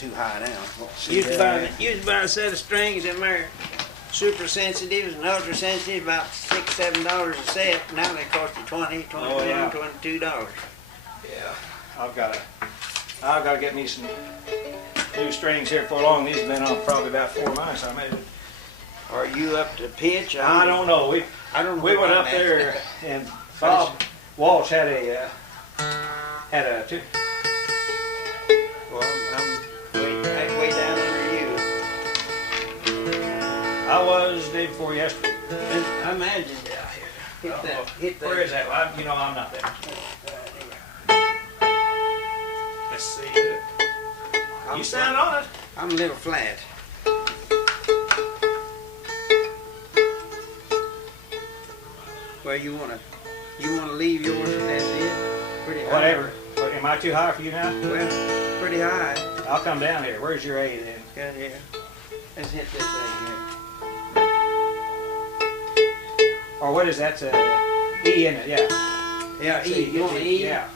too high now. Used to buy a set of strings in there, super sensitives and ultra sensitives, about $6, $7 a set. Now they cost you $20, $21, $22. Yeah, I've got to get me some new strings here for long. These have been on probably about 4 months, I imagine. Are you up to pitch? I don't know. We went up there and Bob Waltz had a two. Well, I'm way down under you. I was the day before yesterday. I imagine down here. Hit that. Where is that? Well, you know I'm not there. Let's see. You sound on it. I'm a little flat. Well, you wanna leave yours and that's it? Pretty high. Whatever. Am I too high for you now? Well, pretty high. I'll come down here. Where's your A then? Got here. Let's hit this thing here. Or what is that? E in it, yeah. Yeah, E. You want E? Yeah.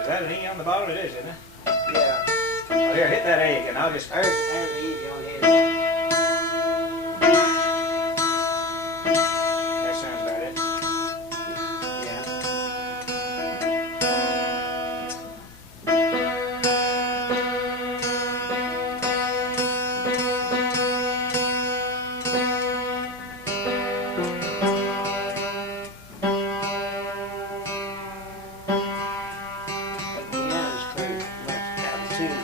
Is that an E on the bottom? It is, isn't it? Yeah. Oh, here, hit that A again. I'll just. There's the E. You want to hit it? That sounds about it. Yeah. That piano's pretty much out of tune.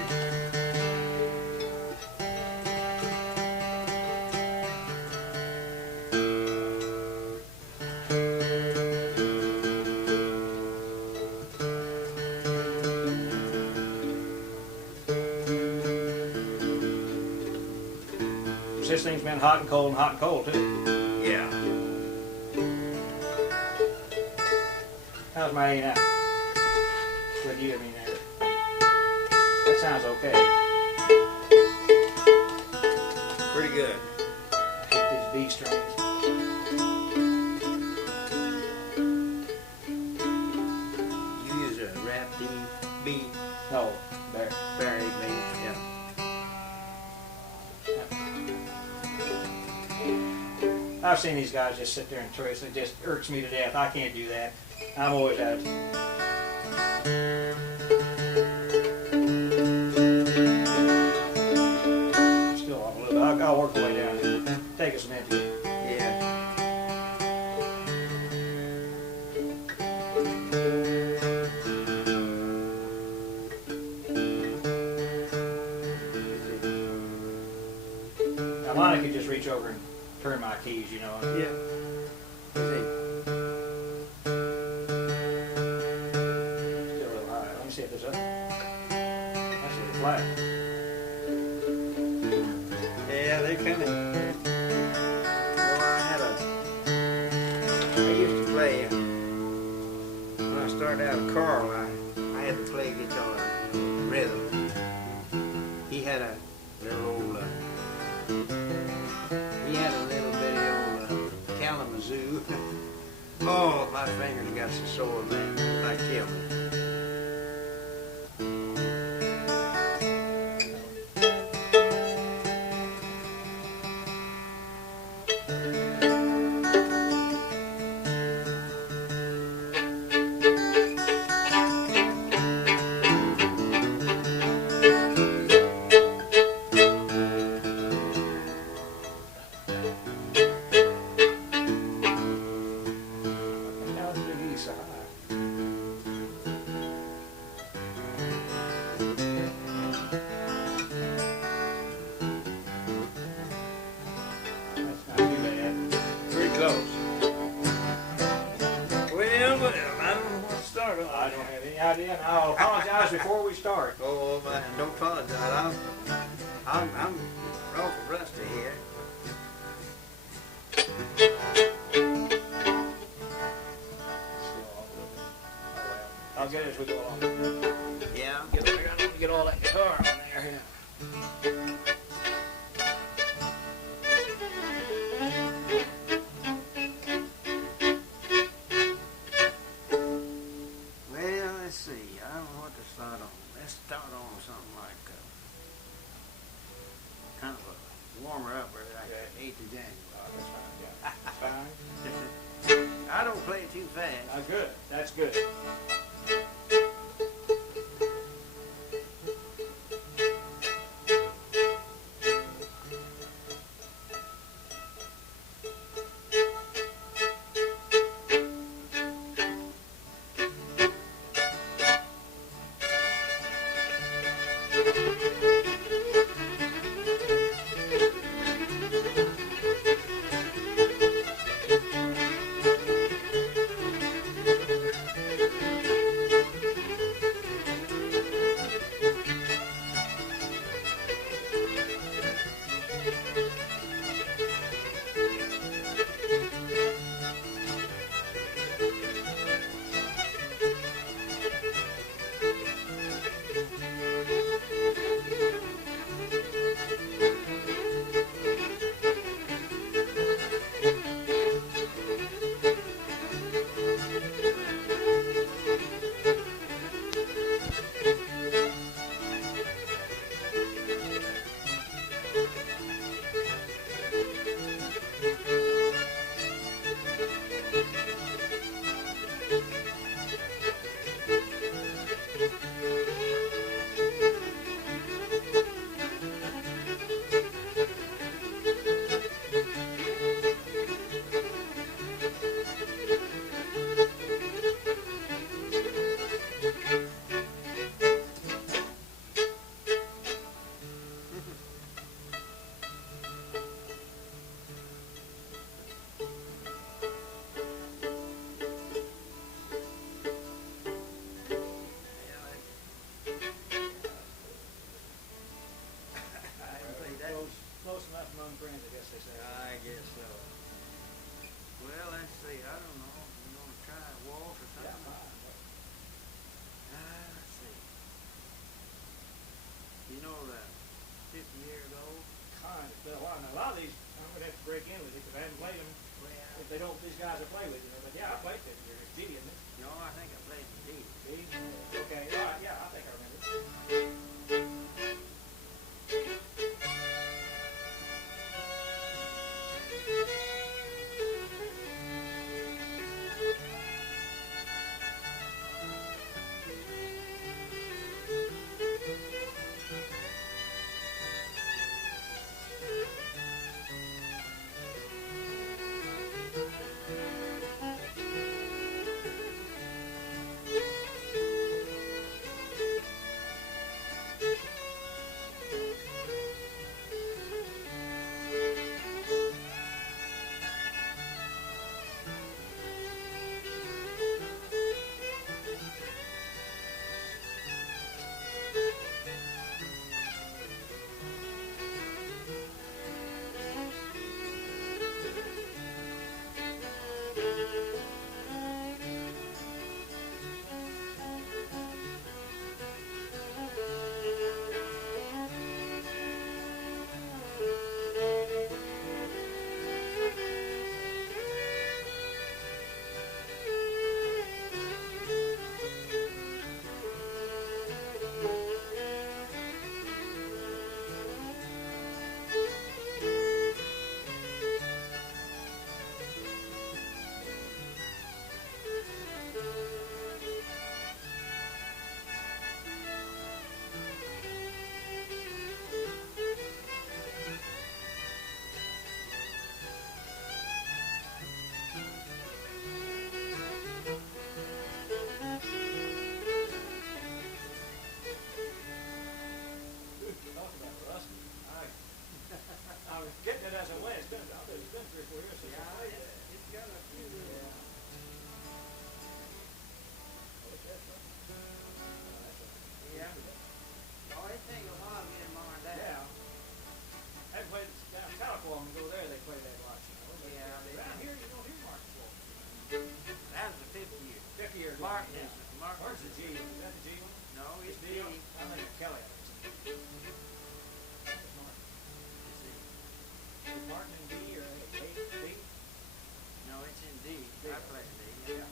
This thing's been hot and cold too. Yeah. How's my A now? With you, I mean, there. That sounds okay. Pretty good. I hate these B strings. You use a rap D, B, No, there. Barry B. Yeah. I've seen these guys just sit there and trace. It just irks me to death. I can't do that. I'm always out. Still off a little bit. I'll work the way down. Take us a minute. Yeah. Now, Lonnie could just reach over and turn my keys, you know. Yeah. Still a little high. Let me see if it's up. That's a little flat. Yeah, they're coming. Well, I used to play, when I started out at Carl, I had to play guitar, rhythm. He had a little old, bitty old Kalamazoo. Oh, my fingers got so sore, man, it might kill me. idea, and I'll apologize before we start. Oh, man, don't apologize. I'm awful rusty here. I'll get it as we go along. Yeah. I need to get all that guitar on there. warmer up, or like Okay. 8th of January. Oh, that's fine, yeah. That's fine. I don't play too fast. Good, that's good. Close enough among friends, I guess they say. I guess so. Well, let's see. I don't know. You want to try a waltz or Yeah, something? fine. Let's see. You know the 50 years old? Kind. It's been a while. Now, a lot of these, I'm going to have to break in with it because I haven't played them. If they don't, these guys will play with you. But yeah, I played 50 years. It's G, isn't it? No, I think I played the D. G? Okay, all right. Yeah, I think I remember. Getting it as a way, it's been 3 or 4 years since I played it. It's got a few. Yeah. Yeah. Oh, it takes a while to get them on that. Yeah. I played down in California and go there, they play that lots, you know. But Yeah, they down do. here, you don't hear Martin's Waltz. That was the 50 year. 50 years. Martin yeah. is Martin. Martin's the G. Is that the G one? No, it's D. D. I think it's Kelly. It's Martin. It's in, Is Martin in D or A? D? no, it's in D. I play D. Yeah.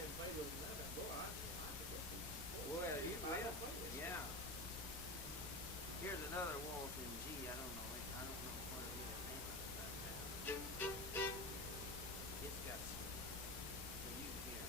hadn't played with them that boy, I forget these. Well, you I don't will. play this. Yeah. Here's another waltz in G. I don't know what it is. Name of it right now. It's got some. So you can hear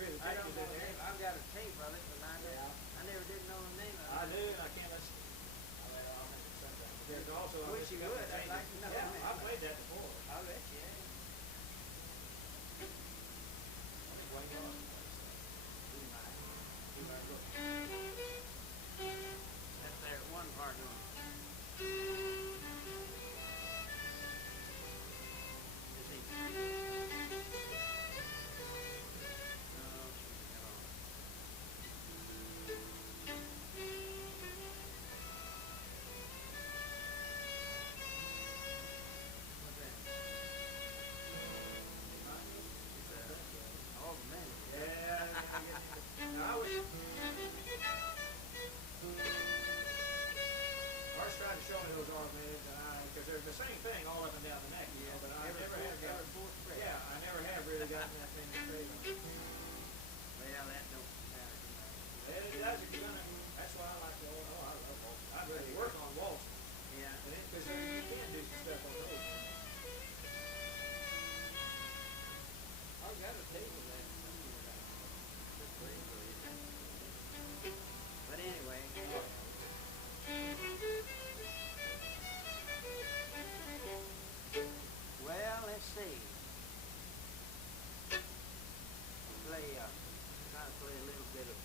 I've got a tape of it, but I never did know the name of it. I do, and I can't listen. I'll make it sometime. There's also, Wish you would. I'd like to know. Yeah, I've played that before. I bet you. I think Wayne Ross plays that. He might look. That's there one part on it. Is he? Oh, man. Yeah. I was. Arts tried to show me those augmented, because they're the same thing all up and down the neck, you know, but I never have got. Yeah, I never have really gotten that thing straight on. Well, that don't matter. And it does if you're gonna. That's why I like the old. Oh, I love Waltz. I'd rather work on Waltz. Yeah. Because you can do some stuff on those. I've got a tape of that. But anyway. Well, let's see. Try to play a little bit of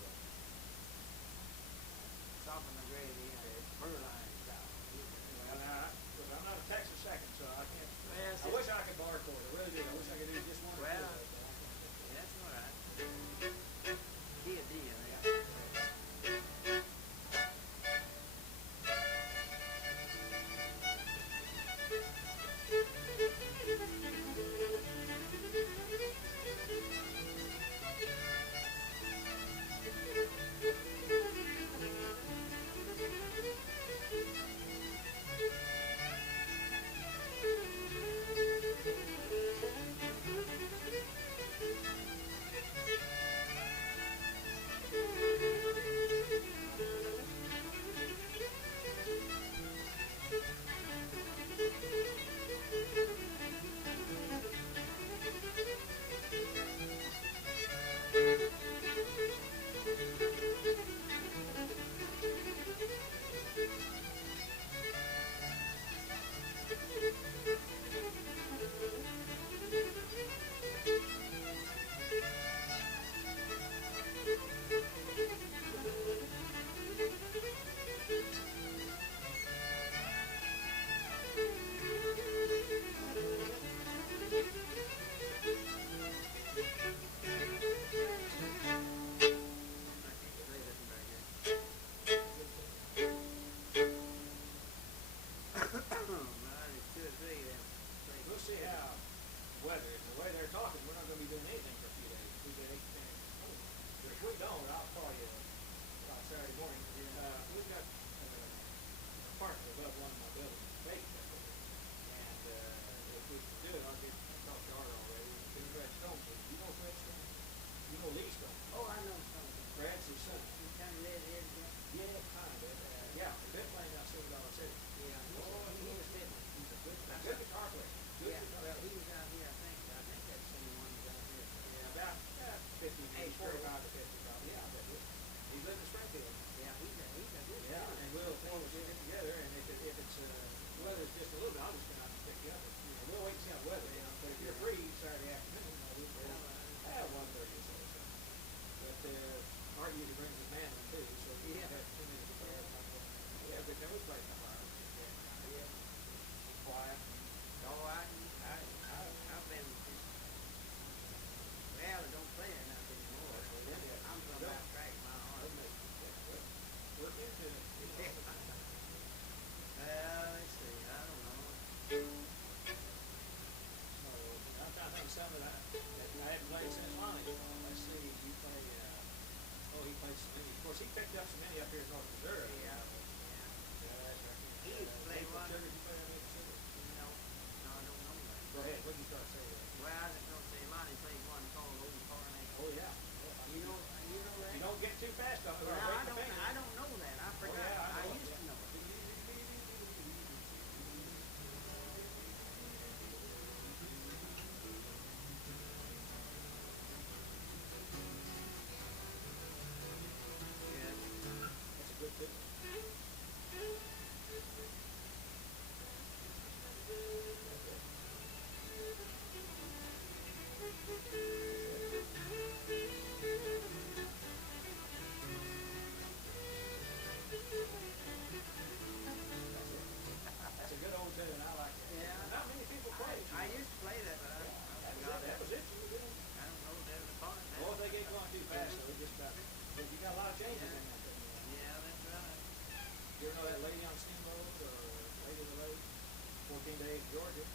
14 Days of Georgia.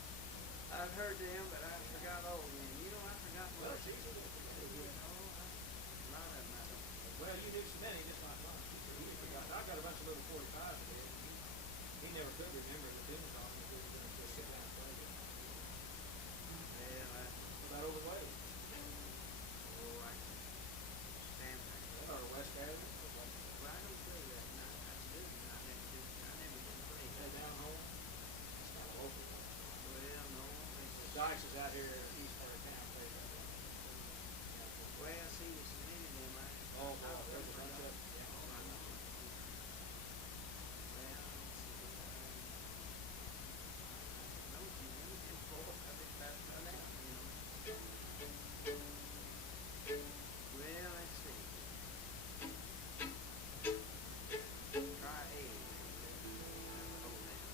I've heard them, but I forgot all of them. You know, I forgot Well, most. she's a little You know, a lot of them I don't. well, you knew so many, just not one. He forgot. I've got a bunch of little 45s of his. He never could remember the tune song if he was going to just sit down and play it. Well, What about over the way? oh, I can stand there. Or West Avenue? Well, I don't play that. I do. I never did. I never did play Say that. down home? It's not a local one. Well, no. Dykes is out here east part of town, plays that one. Well, see, it's many of them. Oh, well, there's a bunch of them. Yeah, oh, I know. Well, let's see. No, you know, before I think that's done out, you know. Well, let's see. Try A. Hold down.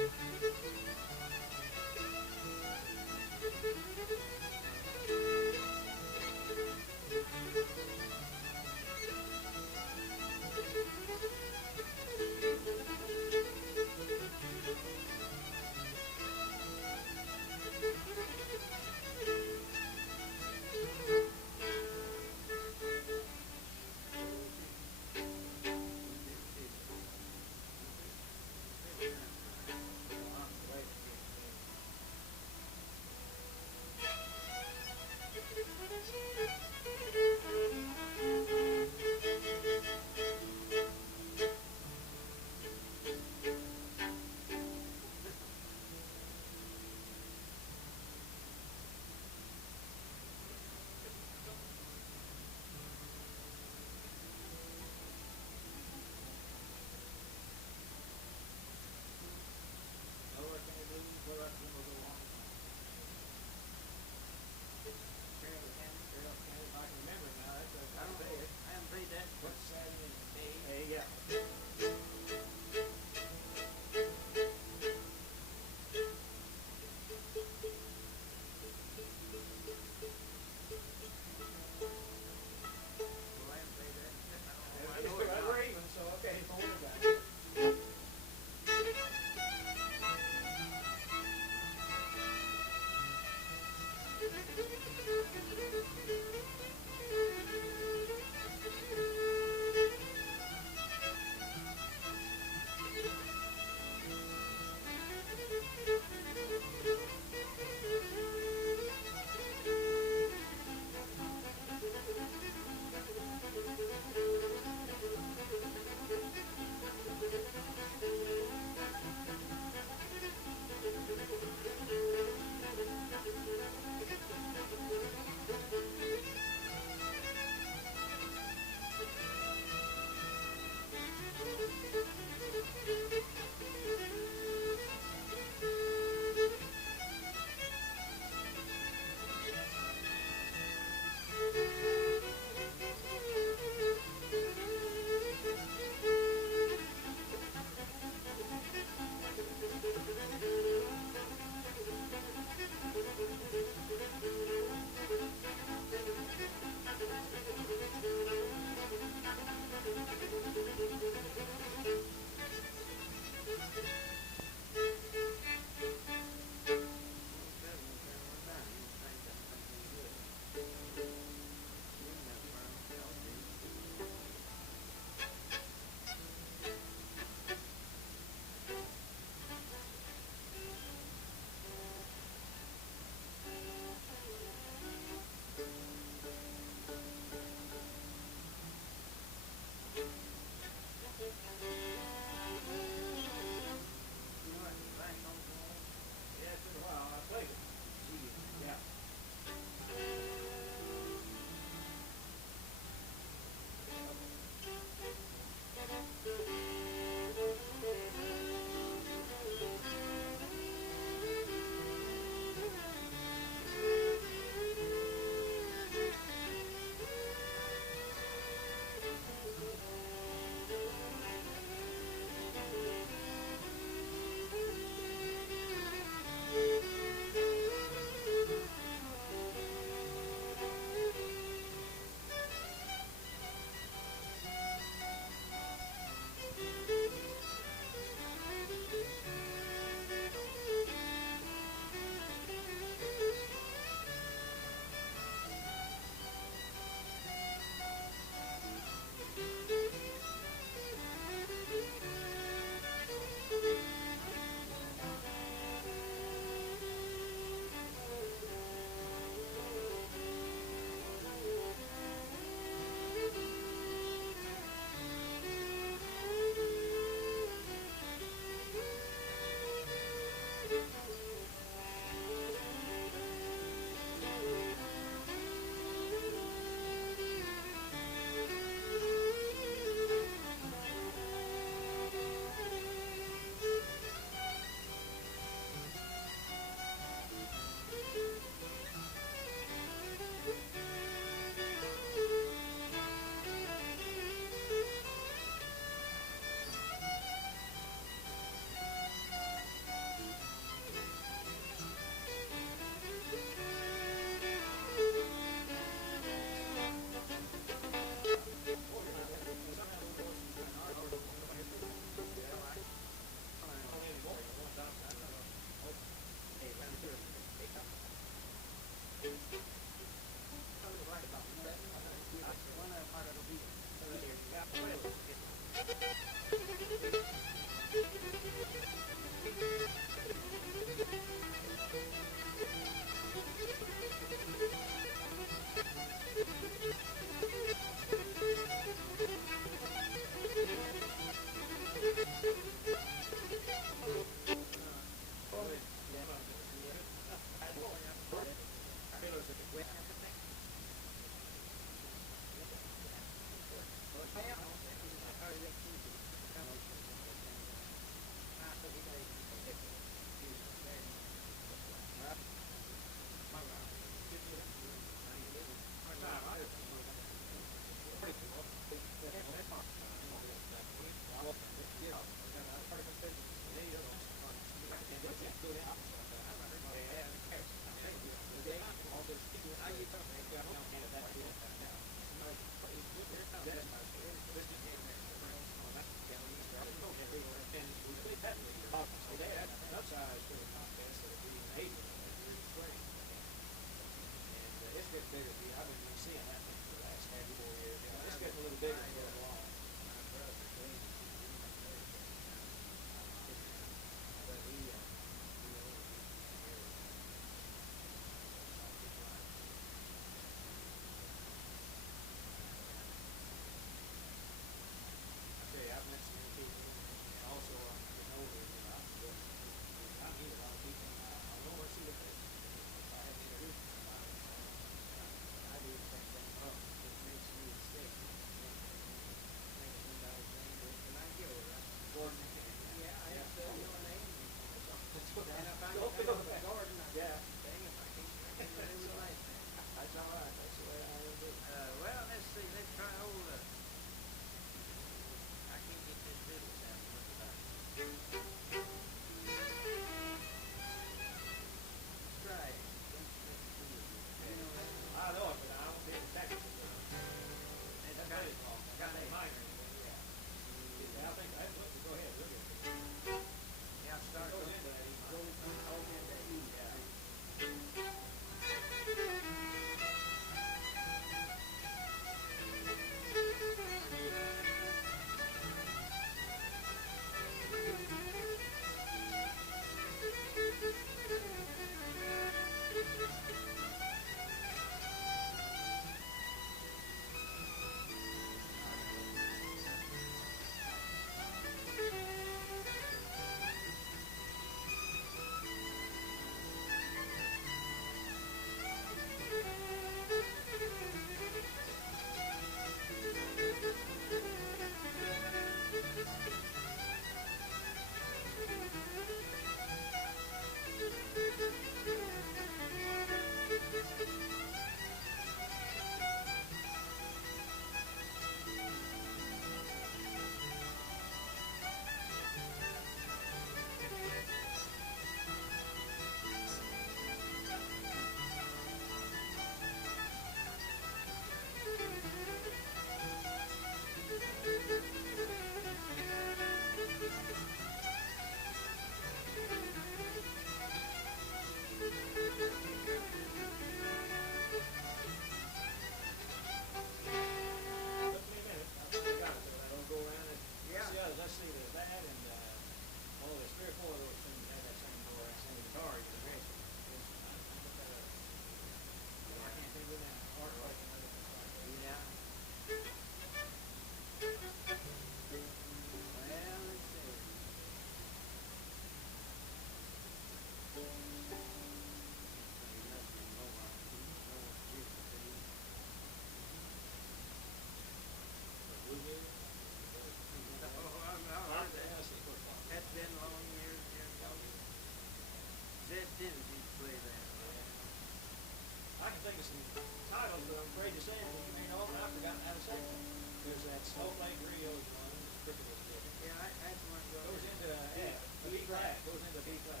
That's Snowflake Rio is one. Cricket is good. Yeah, that's one Goes into F. The B flat. Goes into B flat.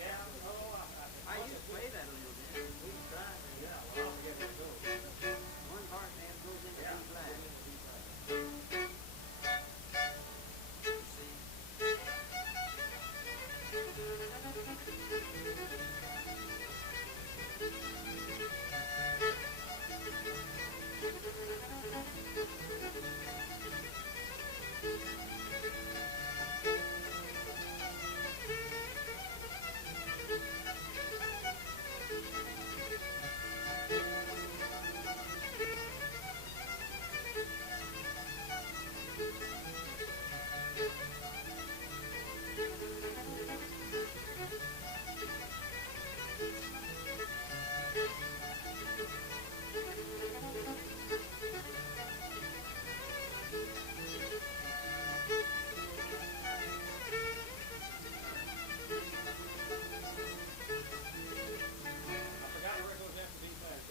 Yeah. Oh, I used to play that a little bit. We tried. yeah. Well, I'll forget what those. One part man goes into Yeah. B flat. Goes into B flat.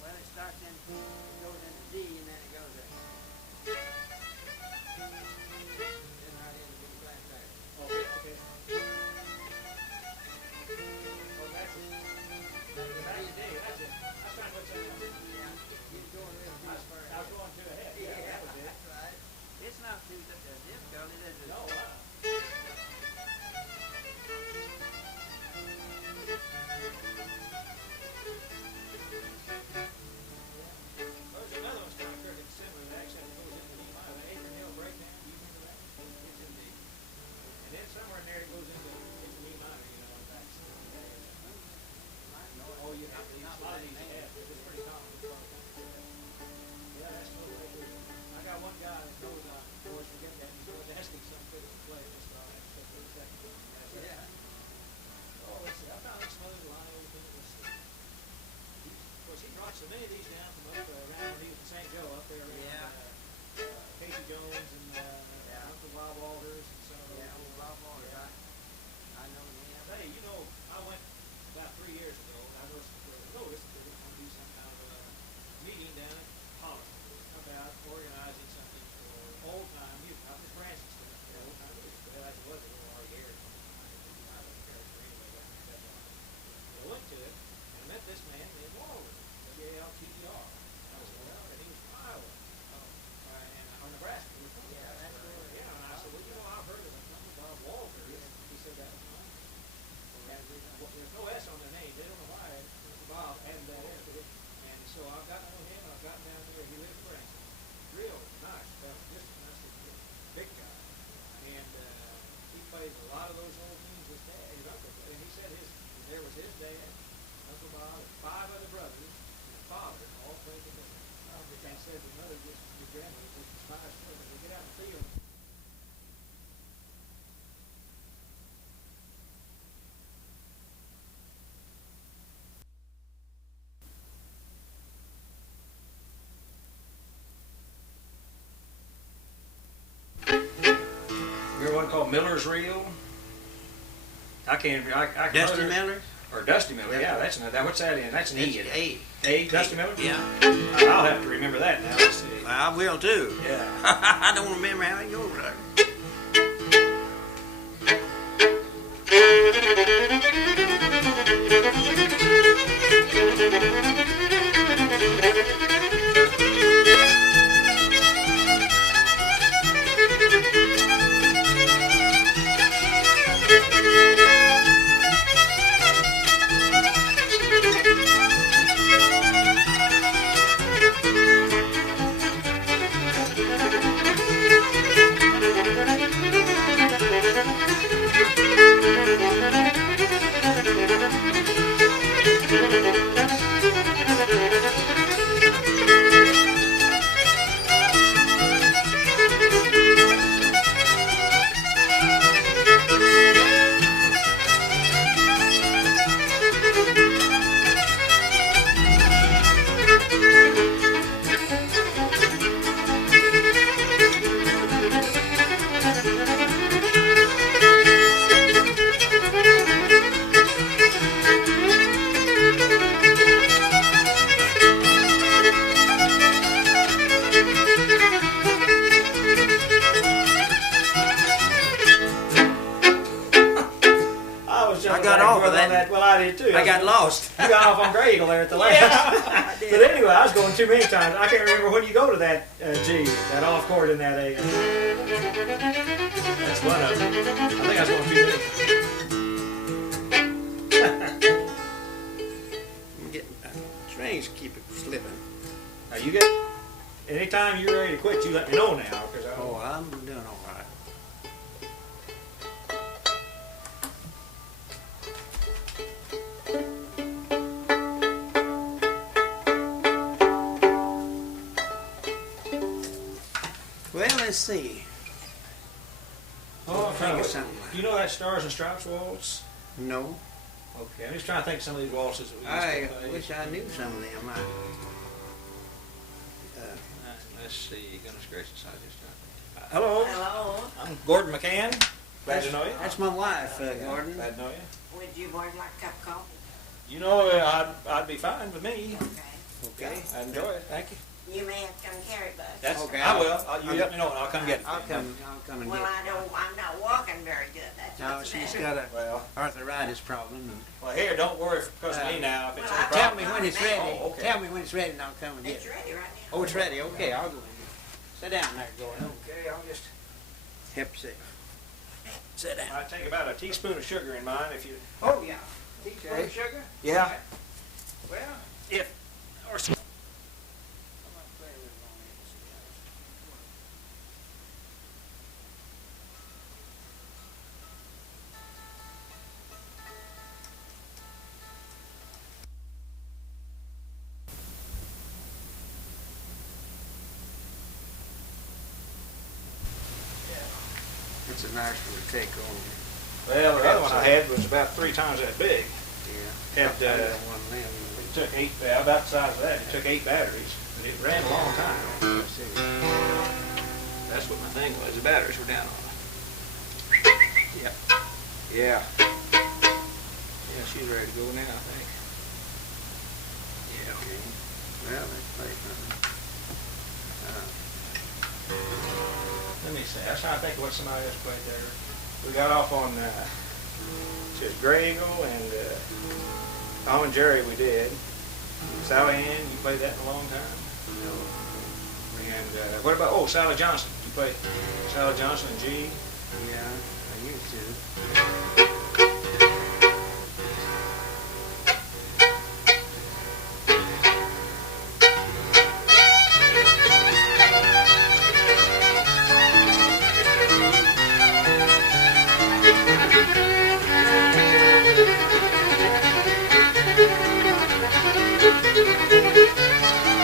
Well, it starts in, goes into D, and then it goes there. Then right into B flat there. Okay. Oh, that's it. That's the day. That's it. I was trying to put something else. Yeah, you go a little too far. I was going to the head. Yeah, that was it. That's right. It's not too difficult, is it? No, there's another one strung cricket similar that actually goes into D minor. The Apron Hill breakdown. Do you remember that? It's in D. And then somewhere in there it goes into E minor. You know, that's. Oh, you have to use a lot of these F. It's pretty common. Yeah, that's totally good. I got one guy that knows I always forget that. He's going to ask me something to play. So I have to check for a second. Yeah. Oh, let's see. I found this smooth line over there. Let's see. Of course, he brought so many of these down from up around when he was in St. Joe up there around Casey Jones and Uncle Bob Walters and some of those. Yeah, Uncle Bob Walters. I know him. Hey, you know, I went about 3 years ago, and I noticed that there was going to be some kind of a meeting down at Holland about organizing something for old-time music, not just Francis stuff, but old-time music. But as it was, it was already aired. I don't care for anybody that made that one. I went to it, and I met this man named Walters, W-A-L-T-E-R. And I was well, and he was from Iowa. Or Nebraska. He was from Nebraska. Yeah, and I said, well, you know, I've heard of Uncle Bob Walters. He said that was mine. There's no S on their name. They don't know why Bob added that in. And so I've gotten to know him, and I've gotten down there. He lives in Branson. Real nice fellow, just a nice big guy. And he plays a lot of those old tunes his dad, his uncle. And he said there was his dad, Uncle Bob, and 5 other brothers, and his father, all played together. And said his mother, his grandmother, just despised him. They get out in the field. Remember one called Miller's Reel? I can't. I Dusty Miller? Or Dusty Miller? Yeah, that's another. What's that in? That's an E. A. A. Dusty Miller? Yeah. I'll have to remember that now. Let's see. I will too. Yeah. I don't remember how it goes there. off of on that. Well, I did too. I got lost. You got off on Grey Eagle there at the last. Yeah, I did. But anyway, I was going too many times. I can't remember when you go to that G, that off chord in that A. That's one of them. I think I was going too many. I'm getting strings keep it slipping. Now you get. Anytime you're ready to quit, you let me know now. Cause I'm doing all right. Well, let's see. Oh, I'm trying Think to of something. You know that Stars and Stripes waltz? No, Okay, I'm just trying to think of some of these waltzes that we I used to play. wish I knew some of them. Let's see. Goodness gracious, I just. Hello. Hello. I'm Gordon McCann. Glad to know you. That's my wife, Gordon. Glad to know you. Would you boys like a cup of coffee? You know, I'd be fine with me. Okay. Okay. I'd enjoy it. Thank you. You may have to come carry bus. That's Okay. I will. You let me know and I'll come get it. I'll come and Well, get I'm not walking very good. That's it. No, what's she's the got matter. a Well, arthritis problem. And here, don't worry because of me now. If it's Well, any I- tell problem. me when it's ready. Oh, okay. Tell me when it's ready and I'll come and get It's it. ready right now. Oh, it's ready. Okay, I'll go in. Sit down there, Gordon. Okay, I'll just. Help yourself. Sit down. I take about a teaspoon of sugar in mine if you. Oh, yeah. Teaspoon Okay. of sugar? Yeah. Well, If. Or so. it's a nice one to take on. Well, the other one I had was about 3 times that big. Yeah. Had, One of them. It took 8, about the size of that. It took 8 batteries, but it ran a long time. Let's see. That's what my thing was. The batteries were down on it. Yep. Yeah. Yeah, she's ready to go now, I think. Yeah. Okay. Well, let's play something. Let me see. I was trying to think of what somebody else played there. We got off on just Grey Eagle and Tom and Jerry. We did. Sally Ann, you played that in a long time. No. And what about Sally Johnson? You played Sally Johnson and G. Yeah, I used to.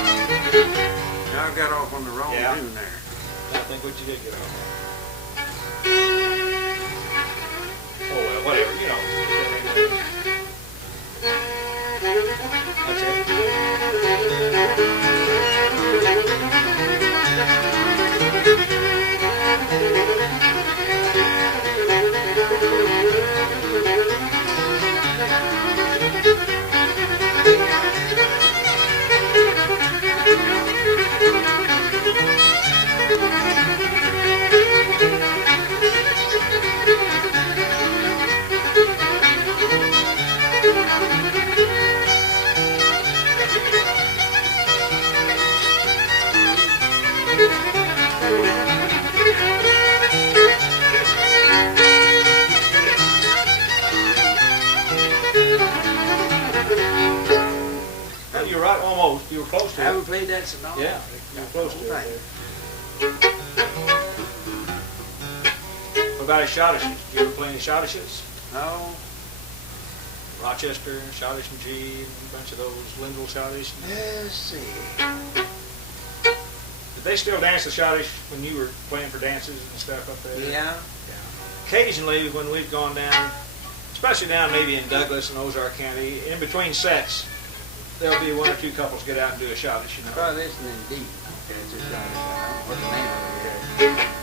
Now I got off on the wrong Yeah. tune there. I think what you did get off. Oh well, whatever. You know. Well, you're right, almost. You were close to I it. haven't played that so long. Yeah, you were close to it. Right. What about his schottisches? Did you ever play any schottisches? No. Rochester, Schottish and G, and a bunch of those Lindell Schottish. Let's see. Did they still dance the Schottish when you were playing for dances and stuff up there? Yeah. Occasionally, when we've gone down, especially down maybe in Douglas and Ozark County, in between sets, there'll be 1 or 2 couples get out and do a Schottish, you know. Try this and then deep. Okay, it's just I don't know what the name of it is.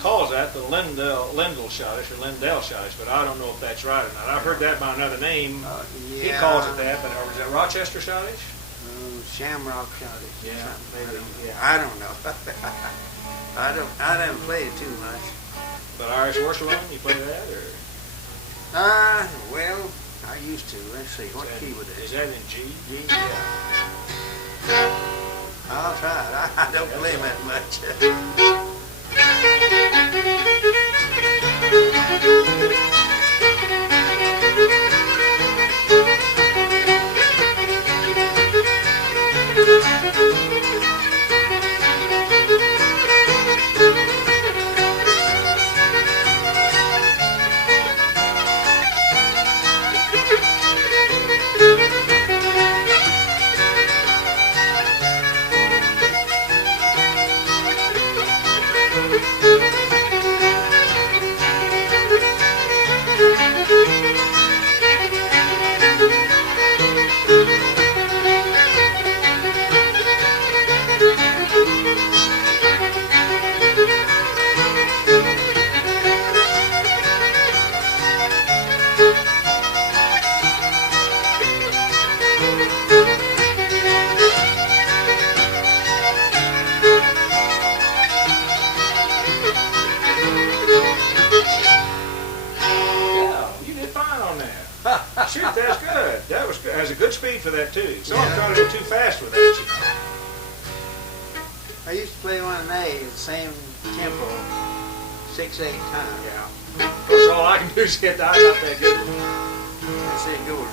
calls that the Lindell Schottish or Lindell Schottish, but I don't know if that's right or not. I've heard that by another name. Yeah. He calls it that, but is that Rochester Schottish? Shamrock Schottish. Yeah, maybe. I don't know. I don't play it too much. But Irish Orchestra, you play that, or? Well, I used to. Let's see, what key would it Is that in G? G? Yeah. I'll try it. I don't play that much. Shoot, that's good. That was good. Has a good speed for that too. Someone trying to go too fast with that, you know. I used to play one of they, the same tempo, 6/8 time. Yeah. Because all I can do is hit that. I'm not that good. That's it, go.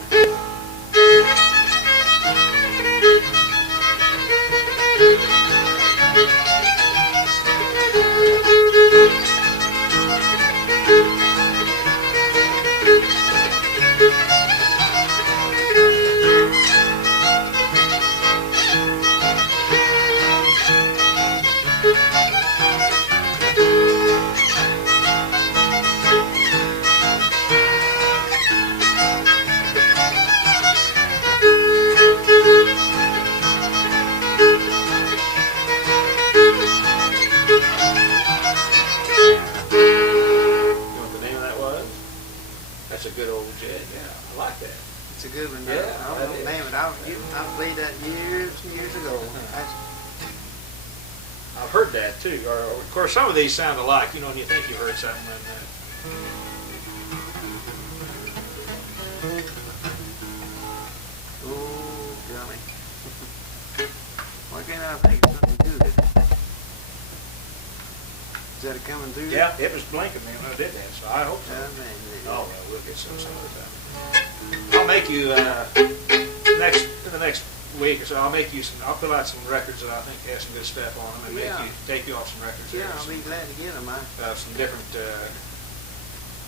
That's a good old jazz. Yeah, I like that. It's a good one. Yeah, I don't know the name of it. I played that years and years ago. I've heard that too. Or, of course, some of these sound alike, you know, and you think you heard something like that. Oh, golly. Why can't I think of something good? Is that it coming through? Yeah, it was blinking me when I did that, so I hope so. Oh, well, we'll get some other time. I'll make you in the next week or so. I'll fill out some records that I think have some good stuff on them, and take you off some records. Yeah, I'll be glad to get them. Some different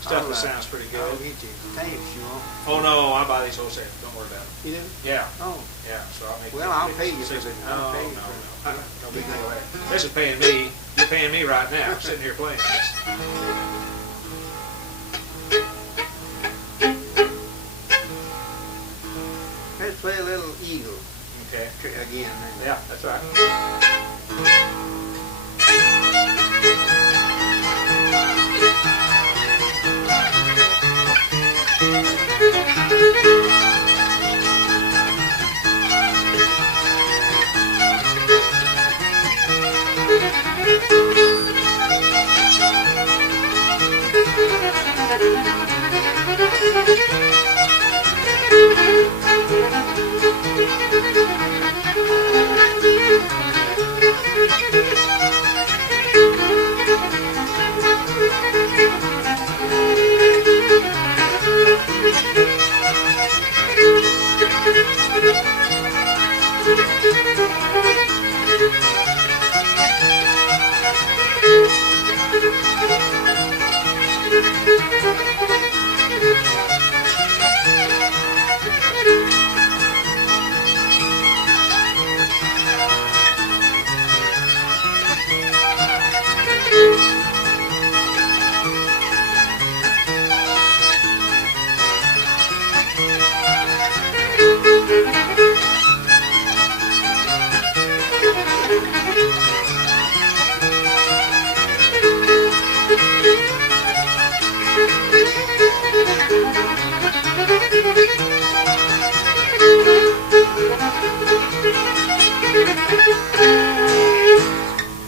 stuff that sounds pretty good. I'll get you tapes you want. Oh no, I buy these wholesale. Don't worry about it. You do? Yeah. Oh. Yeah. So I'll make. Well, I'll pay you for it. it. No. No big deal. This is paying me. You're paying me right now. I'm sitting here playing this. Let's play a little eagle. Okay. Again. Yeah, that's right.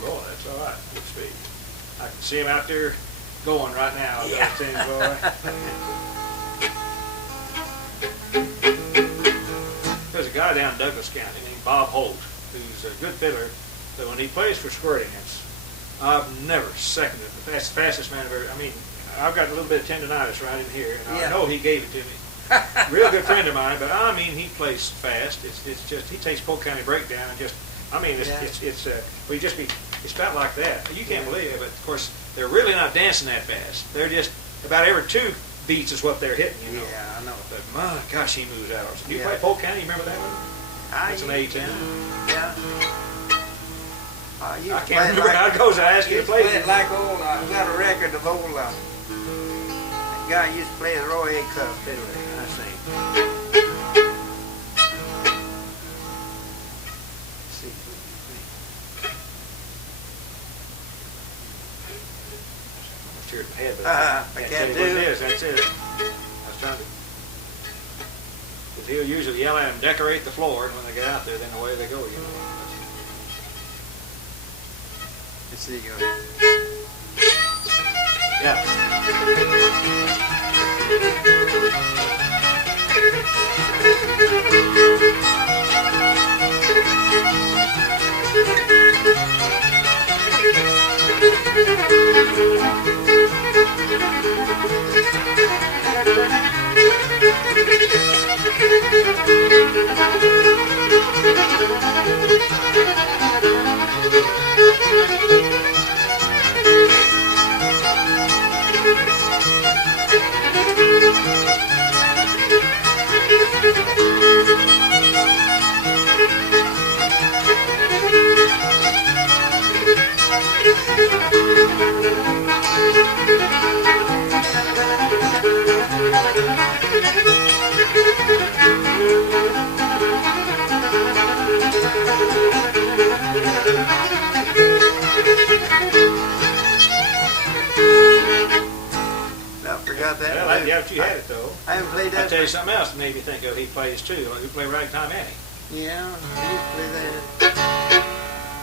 Boy, that's all right. Good speed. I can see him out there going right now. Yeah. Those things, boy. There's a guy down in Douglas County named Bob Holt, who's a good fiddler, but when he plays for squirting, I've never seconded it. That's the fastest man I've ever. I mean, I've got a little bit of tendonitis right in here, and Yeah. I know he gave it to me. Real good friend of mine, but I mean, he plays fast. It's just he takes Polk County breakdown and just. I mean, we just be. It's about like that. You can't believe it, but of course they're really not dancing that fast. They're just about every 2 beats is what they're hitting. You know. Yeah, I know. But my gosh, he moves out. Do you Yeah. play Polk County? You remember that one? That's an A10. Yeah. I can't remember how it goes. I asked you to play it like old. I got a record of old. That guy used to play the Roy A. Cup fiddle. I sing. See. I'm sure in my head, but I can't can't tell you do what it it. is. That's it. I was trying to. Because he'll usually yell at him, decorate the floor, and when they get out there, then away they go. You know. Let's see. Yeah. I forgot that. Well, yeah, but you had it though. I haven't played I'll that. tell you something else that made me think of he plays too. Who play Ragtime Annie? Yeah, I used to play that.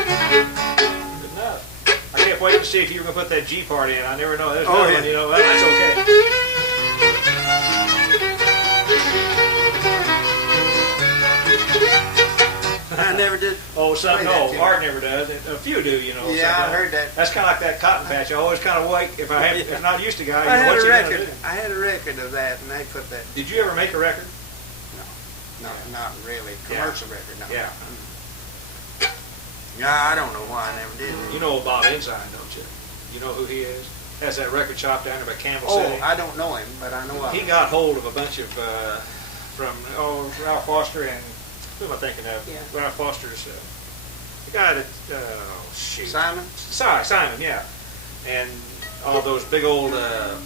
Good enough. I kept waiting to see if you were going to put that G part in. I never know. There's another one, you know. Well, that's okay. I never did. Oh, some play no. that tune. Art never does. A few do, you know. Yeah, sometimes. I heard that. That's kind of like that cotton patch. I always kind of wait if I'm not used to guy. I had what's a he gonna record. do? I had a record of that, and they put that. Did you ever make a record? No, not really. Yeah. Commercial record. No. Yeah. Yeah, I don't know why I never did. You know Bob Ensign, don't you? You know who he is? Has that record shop down there by Campbell Oh, City. I don't know him, but I know of He him. got hold of a bunch of from Ralph Foster and who am I thinking of? Yeah. Ralph Foster's the guy that shoot. Simon. Simon, yeah, and all those big old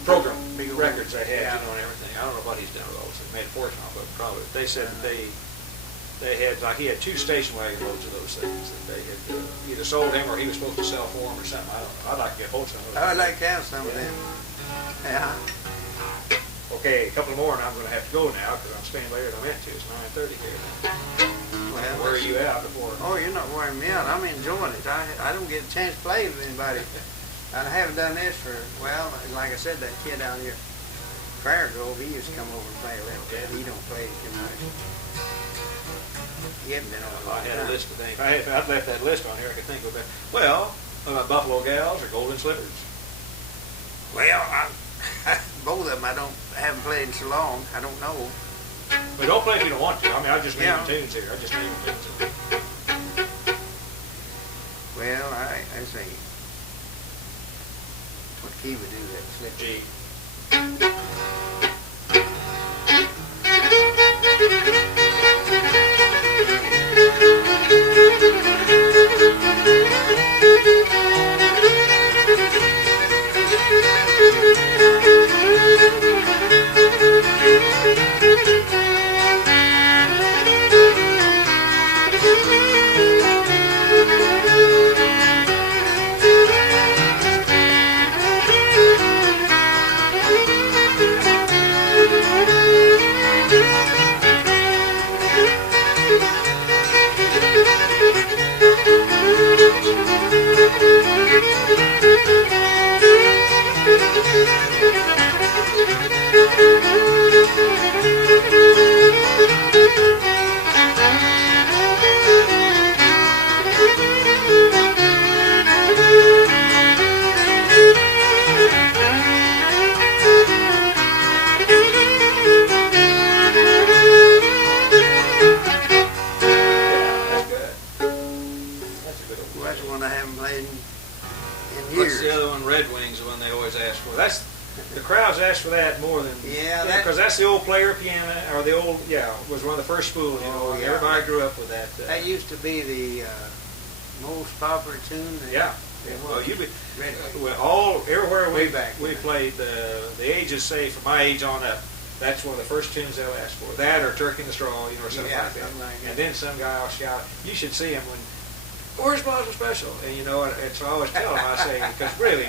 program Big old- records they had, yeah. you know, and everything. I don't know what he's done with all this. He made a fortune off of it, probably. They said that they had, like, he had 2 station wagon loads of those things that they had either sold him or he was supposed to sell for him or something. I don't know. I'd like to get hold of some of those. I'd like to have some of them. Yeah. Okay, a couple more, and I'm going to have to go now because I'm staying later than I meant to. It's 9:30 here. Well, Where are you at before? Oh, you're not wearing me out. I'm enjoying it. I don't get a chance to play with anybody. I haven't done this for, well, like I said, that kid out here, Prayer Grove, he used to come over and play a little bit. He don't play too much. He hasn't been on a long I had a time. list of things. If I'd left that list on here, I could think of that. Well, Buffalo Gals or Golden Slippers. Well, both of them I haven't played in so long. I don't know. But don't play if you don't want to. I mean, I just name Yeah. the tunes here. I just name the tunes. Well, I say, what key would do that? Slip G. That's the one I haven't played in What's years. the other one? Red Wings, the one they always ask for. That's the crowds ask for that more than because that's the old player piano or the old was one of the first spools. You know, yeah. everybody grew up with that. That used to be the most popular tune. Well, you be Red Wings. well everywhere Way back we then. played the ages say from my age on up. That's one of the first tunes they'll ask for. That or Turkey in the Straw, you know, or something like that. Something like that. And then some guy will shout, you should see him when, where's Boswell Special? And you know, and so I always tell them, I say, because really,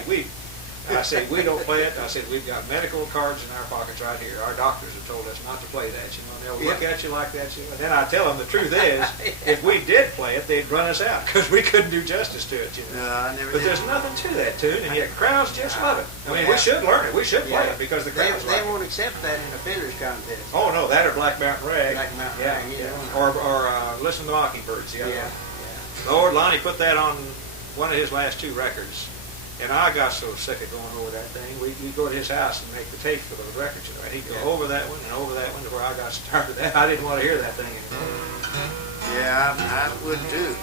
I say, we don't play it. I said, we've got medical cards in our pockets right here. Our doctors have told us not to play that, you know, and they'll look at you like that. And then I tell them the truth is, if we did play it, they'd run us out because we couldn't do justice to it, you know. No, I never But did. there's nothing to that tune, and yet crowds just love it. I mean, we should learn it. We should play it because the crowds They like it. won't accept that in a fiddler's contest. Oh, no, that or Black Mountain Rag. Black Mountain Yeah, Rag, yeah. yeah. Or Listen to Mockingbirds, the other Yeah. one. Lord, Lonnie put that on one of his last 2 records. And I got so sick of going over that thing. We'd go to his house and make the tapes for those records. And he'd go over that one and over that one to where I got started. I didn't want to hear that thing anymore. Yeah, I would too.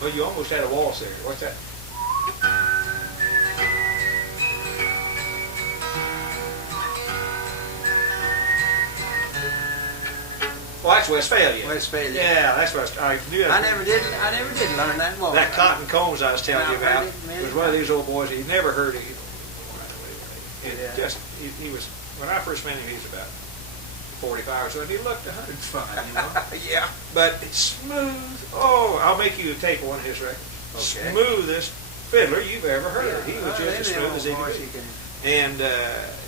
Well, you almost had a waltz there. What's that? Well, that's Westphalia. Westphalia. Yeah, that's what I knew. I never did learn that waltz. That Cotton Combs I was telling you I've about heard it many was one of these old boys. He never heard it. Yeah. He was, when I first met him, he was about 45 or so, and he looked 105, you know. Yeah. But it's smooth. Oh, I'll make you a tape of one of his records. Okay. Smoothest fiddler you've ever heard. He was just as smooth as he could be. And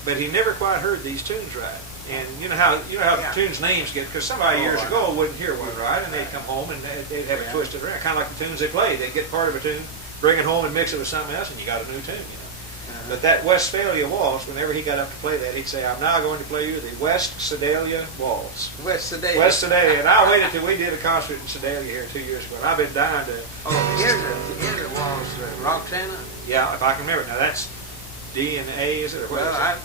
but he never quite heard these tunes right. And you know how the tunes names get, because somebody years ago wouldn't hear one right, and they'd come home and they'd have it twisted around, kind of like the tunes they played. They'd get part of a tune, bring it home and mix it with something else, and you got a new tune, you know. But that Westphalia Waltz, whenever he got up to play that, he'd say, I'm now going to play you the West Sedalia Waltz. West Sedalia. West Sedalia. And I waited till we did a concert in Sedalia here 2 years ago, and I've been dying to... Oh, here's a waltz, Roxana. Yeah, if I can remember. Now that's D and A, is it? Or what Well, is it?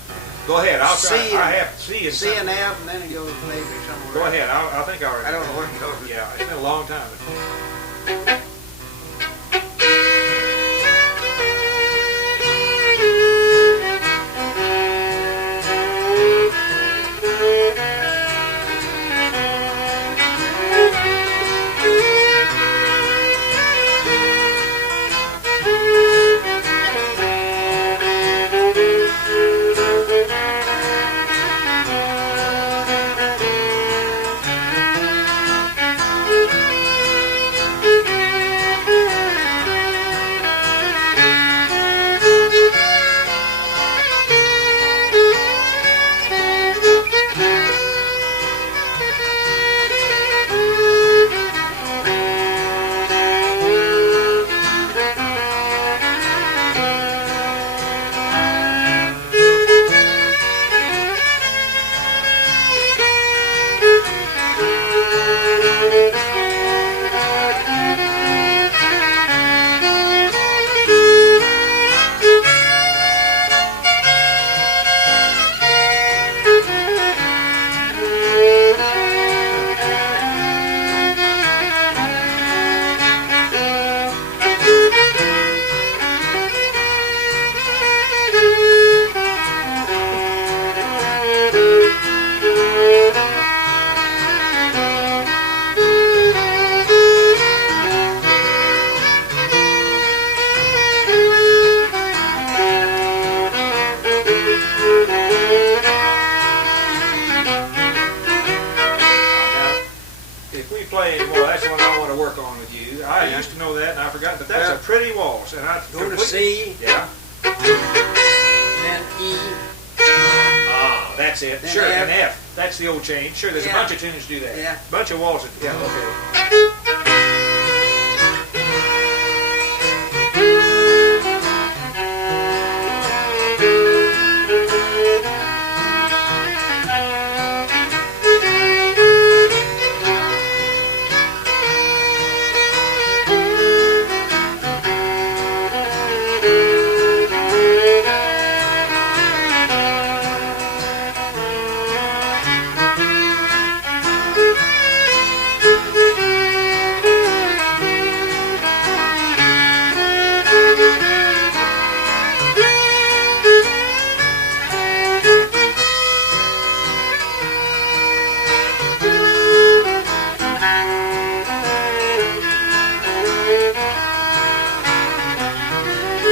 Go ahead, I'll try. C I have C and C and something. F, and then it goes maybe somewhere. Go else. ahead, I think I already... I don't know where it goes. Yeah, it's been a long time. but that's Yeah. a pretty waltz, and I Go to C, Yeah. then E. Ah, that's it. Then Sure, F. and F. That's the old change. Sure, there's a Yeah. bunch of tunes do that. Yeah. Bunch of waltzes. Yeah, okay.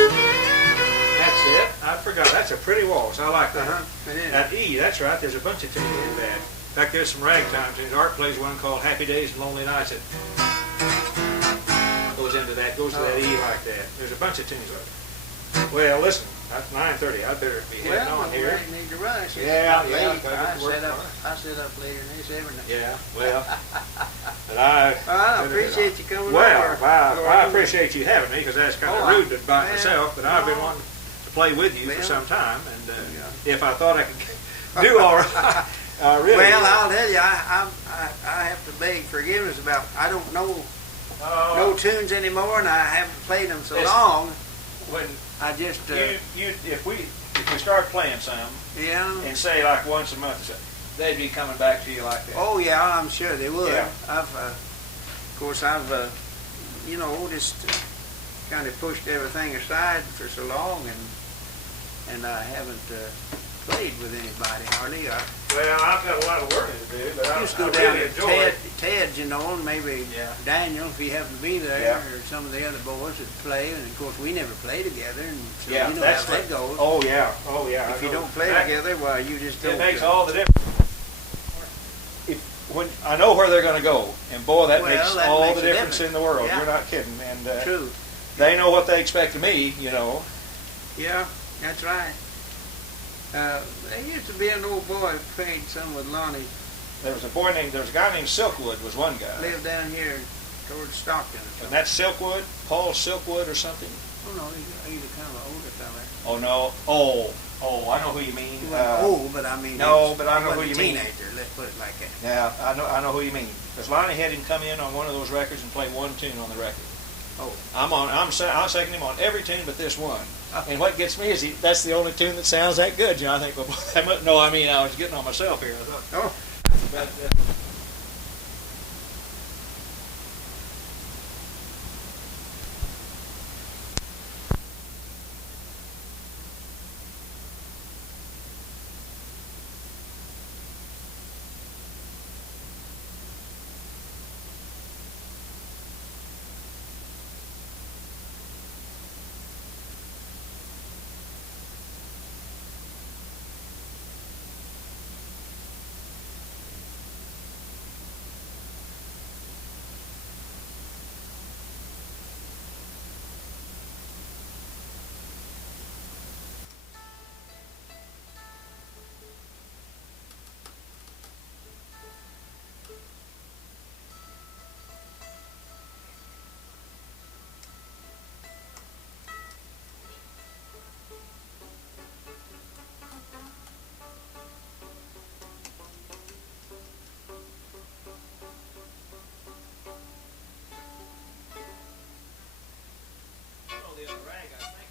That's it. I forgot. That's a pretty waltz. I like that. It is. That E, that's right. There's a bunch of tunes in that. In fact, there's some ragtime tunes. Art plays one called Happy Days and Lonely Nights. It goes into that, goes to that E like that. There's a bunch of tunes of it. Well, listen, that's 9:30. I better be heading Well, on here. we need to rush. It's Yeah, not yeah, late. gotta get to work I sit up later than this every night. Yeah, well, but I... Well, I appreciate you coming Well, over. I appreciate you having me, because that's kind of Oh, rude about well, myself, but I've been no. wanting to play with you for Well, some time, and yeah. if I thought I could do all right, really... Well, I'll tell you, I have to beg forgiveness about, I don't know no tunes anymore, and I haven't played them so Listen. long. when I just, if we start playing some, yeah. and say like once a month, or something, they'd be coming back to you like that. Oh yeah, I'm sure they would. Yeah. Of course, I've, you know, just kind of pushed everything aside for so long, and I haven't played with anybody hardly. I Well, I've got a lot of work to do, but I used to go I down really to enjoy it. Ted's, you know, and maybe Yeah. Daniel, if he happened to be there, Yeah. or some of the other boys that play. And of course, we never play together, and so Yeah, you know that's how that goes. Oh yeah, oh yeah. If I you know. don't play That- together, well, you just don't. It makes all the difference. When I know where they're going to go, and boy, that Well, makes that all makes the a difference in the world. Yeah. You're not kidding, and True. they know what they expect of me. You know. Yeah, that's right. There used to be an old boy who played some with Lonnie. There was a guy named Silkwood was one guy. Lived down here towards Stockton. Or And something. that's Silkwood, Paul Silkwood or something. Oh no, he's a kind of an older fella. Oh no, oh, I know who you mean. He wasn't old, but I mean. no, he but I know wasn't who you a mean. teenager. Let's put it like that. Yeah, I know who you mean. Because Lonnie had him come in on one of those records and play one tune on the record. Oh. I'm second him on every tune but this one. And what gets me is that's the only tune that sounds that good. You know, I think, well, that must, no, I mean, I was getting on myself here. I thought, Oh. but, the other rag, I think.